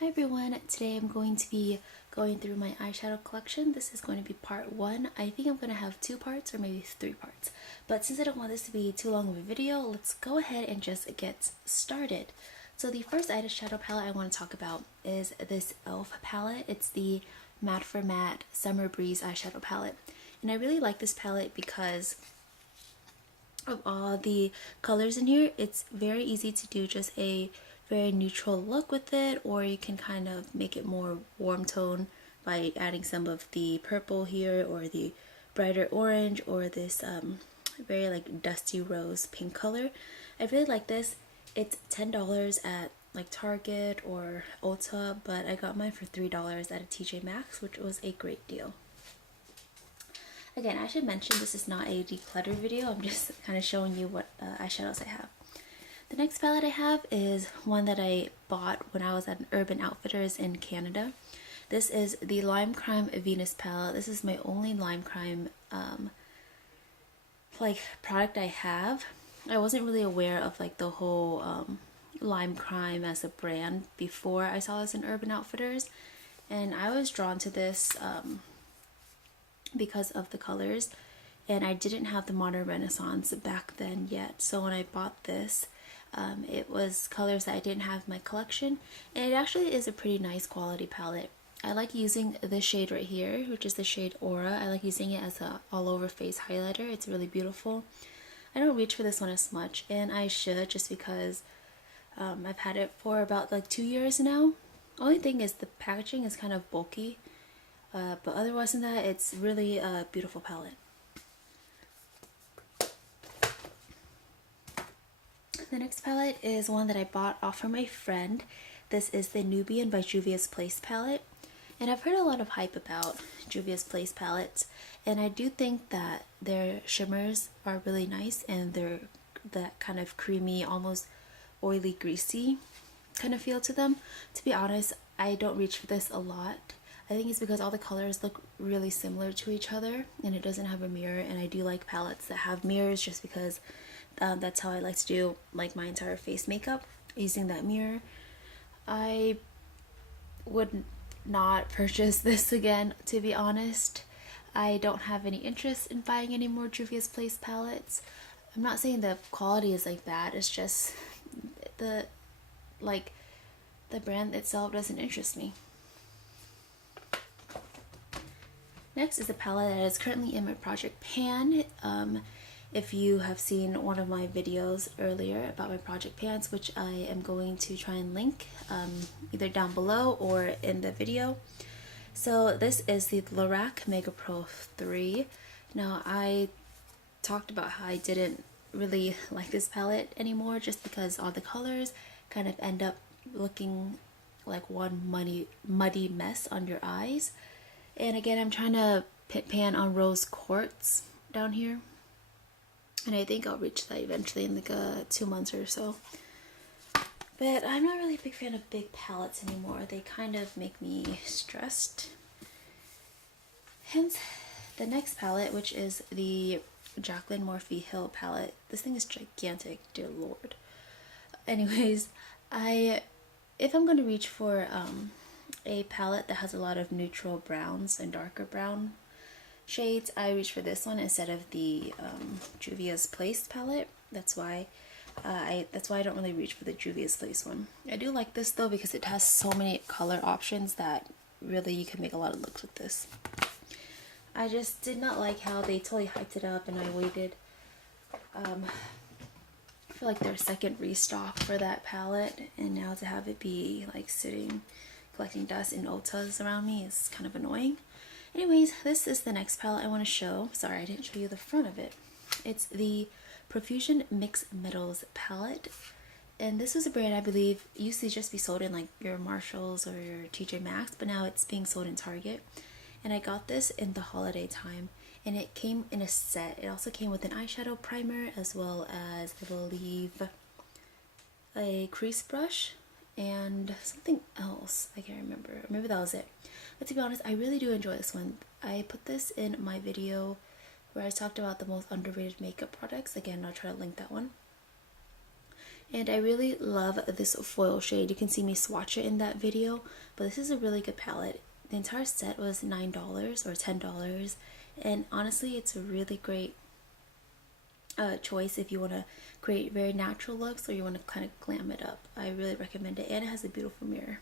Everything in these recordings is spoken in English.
Hi everyone, today I'm going to be going through my eyeshadow collection. This is going to be part one. I think I'm going to have 2 parts or maybe 3 parts. But since I don't want this to be too long of a video, let's go ahead and just get started. So the first eyeshadow palette I want to talk about is this e.l.f. palette. It's the Matte for Matte Summer Breeze eyeshadow palette. And I really like this palette because of all the colors in here. It's very easy to do just a very neutral look with it, or you can kind of make it more warm tone by adding some of the purple here or the brighter orange or this very like dusty rose pink color. I really like this. It's $10 at like Target or Ulta, but I got mine for $3 at a TJ Maxx, which was a great deal. Again, I should mention this is not a declutter video. I'm just kind of showing you what eyeshadows I have. The next palette I have is one that I bought when I was at an Urban Outfitters in Canada. This is the Lime Crime Venus palette. This is my only Lime Crime like product I have. I wasn't really aware of like the whole Lime Crime as a brand before I saw this in Urban Outfitters, and I was drawn to this because of the colors, and I didn't have the Modern Renaissance back then yet. So when I bought this, it was colors that I didn't have in my collection, and it actually is a pretty nice quality palette. I like using this shade right here, which is the shade Aura. I like using it as a all over face highlighter. It's really beautiful. I don't reach for this one as much, and I should, just because I've had it for about like 2 years now. Only thing is the packaging is kind of bulky, but otherwise than that, it's really a beautiful palette. The next palette is one that I bought off from my friend. This is the Nubian by Juvia's Place palette. And I've heard a lot of hype about Juvia's Place palettes, and I do think that their shimmers are really nice, and they're that kind of creamy, almost oily, greasy kind of feel to them. To be honest, I don't reach for this a lot. I think it's because all the colors look really similar to each other, and it doesn't have a mirror, and I do like palettes that have mirrors just because that's how I like to do like my entire face makeup, using that mirror. I would not purchase this again, to be honest. I don't have any interest in buying any more Juvia's Place palettes. I'm not saying the quality is like bad, it's just the brand itself doesn't interest me. Next is a palette that is currently in my Project Pan. If you have seen one of my videos earlier about my Project Pans, which I am going to try and link either down below or in the video. So this is the Lorac Mega Pro 3. Now, I talked about how I didn't really like this palette anymore just because all the colors kind of end up looking like one muddy mess on your eyes. And again, I'm trying to pan on Rose Quartz down here, and I think I'll reach that eventually in like 2 months or so. But I'm not really a big fan of big palettes anymore. They kind of make me stressed. Hence, the next palette, which is the Jaclyn Morphe Hill palette. This thing is gigantic, dear lord. Anyways, if I'm going to reach for a palette that has a lot of neutral browns and darker brown shades, I reach for this one instead of the Juvia's Place palette. That's why I don't really reach for the Juvia's Place one. I do like this though because it has so many color options that really you can make a lot of looks with this. I just did not like how they totally hyped it up, and I waited for like their second restock for that palette, and now to have it be like sitting collecting dust in Ultas around me is kind of annoying. Anyways, this is the next palette I want to show. Sorry, I didn't show you the front of it. It's the Profusion Mix Metals palette, and this is a brand I believe used to just be sold in like your Marshalls or your TJ Maxx, but now it's being sold in Target. And I got this in the holiday time, and it came in a set. It also came with an eyeshadow primer as well as, I believe, a crease brush and something else. I can't remember. Maybe that was it. But to be honest, I really do enjoy this one. I put this in my video where I talked about the most underrated makeup products. Again, I'll try to link that one. And I really love this foil shade. You can see me swatch it in that video, but this is a really good palette. The entire set was $9 or $10, and honestly it's a really great choice if you want to create very natural looks or you want to kind of glam it up. I really recommend it, and it has a beautiful mirror.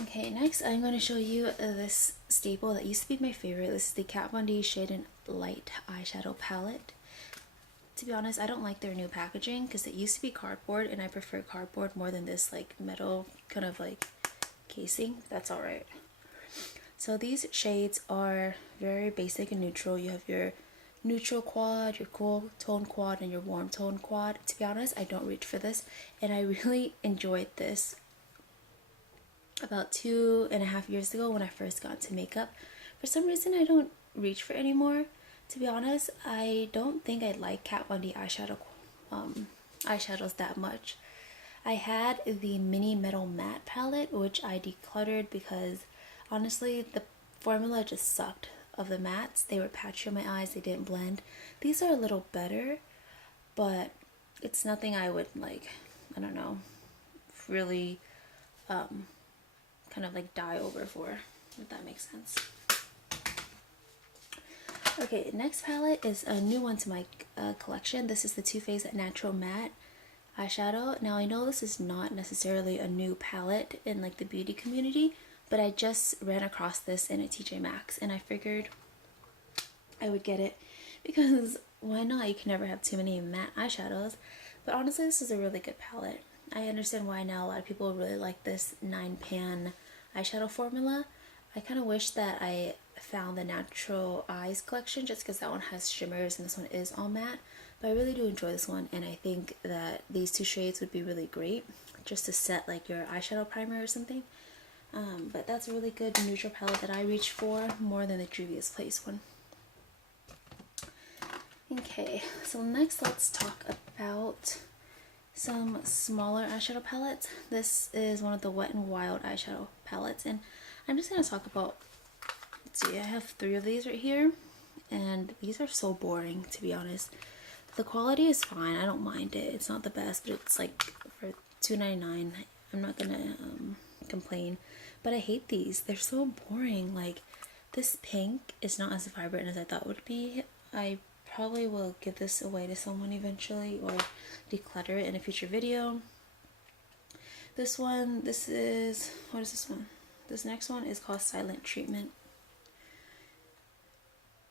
Okay, next I'm going to show you this staple that used to be my favorite. This is the Kat Von D Shade and Light eyeshadow palette. To be honest, I don't like their new packaging because it used to be cardboard, and I prefer cardboard more than this like metal kind of like casing. That's alright. So these shades are very basic and neutral. You have your neutral quad, your cool tone quad, and your warm tone quad. To be honest, I don't reach for this, and I really enjoyed this about 2.5 years ago when I first got into makeup. For some reason, I don't reach for it anymore. To be honest, I don't think I like Kat Von D eyeshadows that much. I had the mini metal matte palette, which I decluttered because honestly the formula just sucked of the mattes. They were patchy on my eyes, they didn't blend. These are a little better, but it's nothing I would like, I don't know, really kind of like die over for, if that makes sense. Okay, next palette is a new one to my collection. This is the Too Faced Natural Matte eyeshadow. Now I know this is not necessarily a new palette in like the beauty community, but I just ran across this in a TJ Maxx and I figured I would get it because why not? You can never have too many matte eyeshadows. But honestly, this is a really good palette. I understand why now a lot of people really like this 9-pan eyeshadow formula. I kind of wish that I found the Natural Eyes collection just because that one has shimmers and this one is all matte. But I really do enjoy this one, and I think that these two shades would be really great just to set like your eyeshadow primer or something. But that's a really good neutral palette that I reach for more than the Juvia's Place one. Okay, so next let's talk about some smaller eyeshadow palettes. This is one of the Wet n Wild eyeshadow palettes, and I'm just going to talk about, let's see, I have 3 of these right here, and these are so boring, to be honest. The quality is fine, I don't mind it. It's not the best, but it's like for $2.99. I'm not going to complain, but I hate these. They're so boring. Like, this pink is not as vibrant as I thought it would be. I probably will give this away to someone eventually or declutter it in a future video. This one, this is, what is this one? This next one is called Silent Treatment.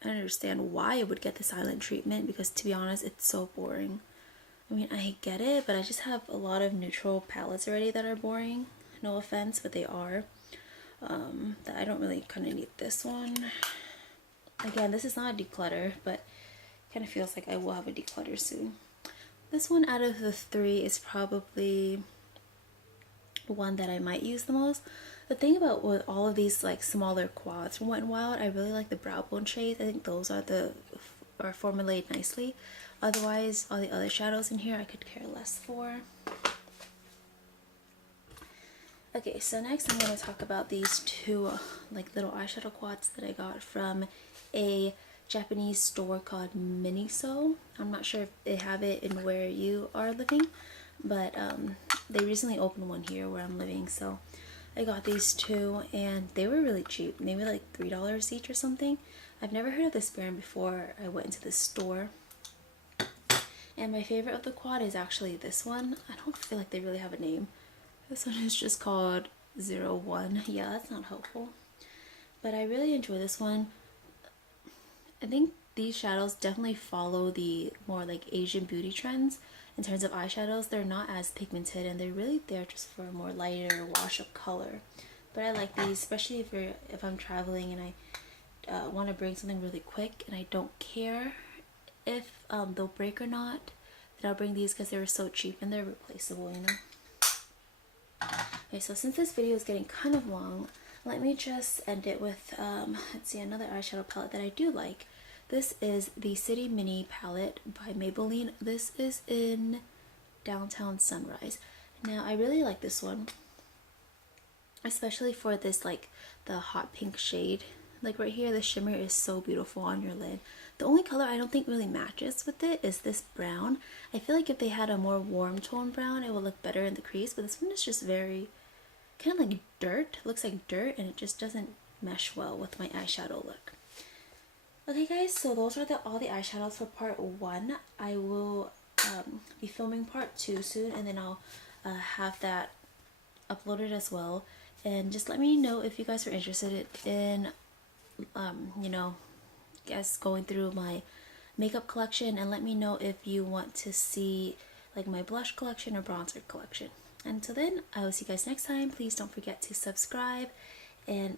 I don't understand why I would get the silent treatment because, to be honest, it's so boring. I mean, I get it, but I just have a lot of neutral palettes already that are boring. No offense, but they are. That I don't really kind of need this one. Again, this is not a declutter, but kind of feels like I will have a declutter soon. This one out of the 3 is probably one that I might use the most. The thing about with all of these like smaller quads from Wet n Wild, I really like the brow bone shades. I think those are formulated nicely. Otherwise, all the other shadows in here I could care less for. Okay, so next I'm going to talk about these 2 like little eyeshadow quads that I got from a Japanese store called Miniso. I'm not sure if they have it in where you are living, but they recently opened one here where I'm living, so I got these 2 and they were really cheap, maybe like $3 each or something. I've never heard of this brand before I went into this store. And my favorite of the quad is actually this one. I don't feel like they really have a name. This one is just called 01. Yeah, that's not helpful. But I really enjoy this one. I think these shadows definitely follow the more like Asian beauty trends in terms of eyeshadows. They're not as pigmented and they're really there just for a more lighter wash up color. But I like these, especially if I'm traveling and I want to bring something really quick and I don't care if they'll break or not, then I'll bring these because they were so cheap and they're replaceable, you know. Okay, so since this video is getting kind of long, let me just end it with, let's see, another eyeshadow palette that I do like. This is the City Mini palette by Maybelline. This is in Downtown Sunrise. Now, I really like this one, especially for this, like, the hot pink shade Like right here, the shimmer is so beautiful on your lid. The only color I don't think really matches with it is this brown. I feel like if they had a more warm tone brown, it would look better in the crease, but this one is just very kind of like dirt. It looks like dirt, and it just doesn't mesh well with my eyeshadow look. Okay guys, so those are all the eyeshadows for part 1. I will be filming part 2 soon, and then I'll have that uploaded as well. And just let me know if you guys are interested in you know, guys going through my makeup collection, and let me know if you want to see like my blush collection or bronzer collection. Until then, I will see you guys next time. Please don't forget to subscribe, and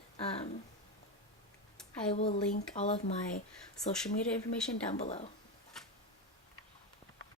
I will link all of my social media information down below.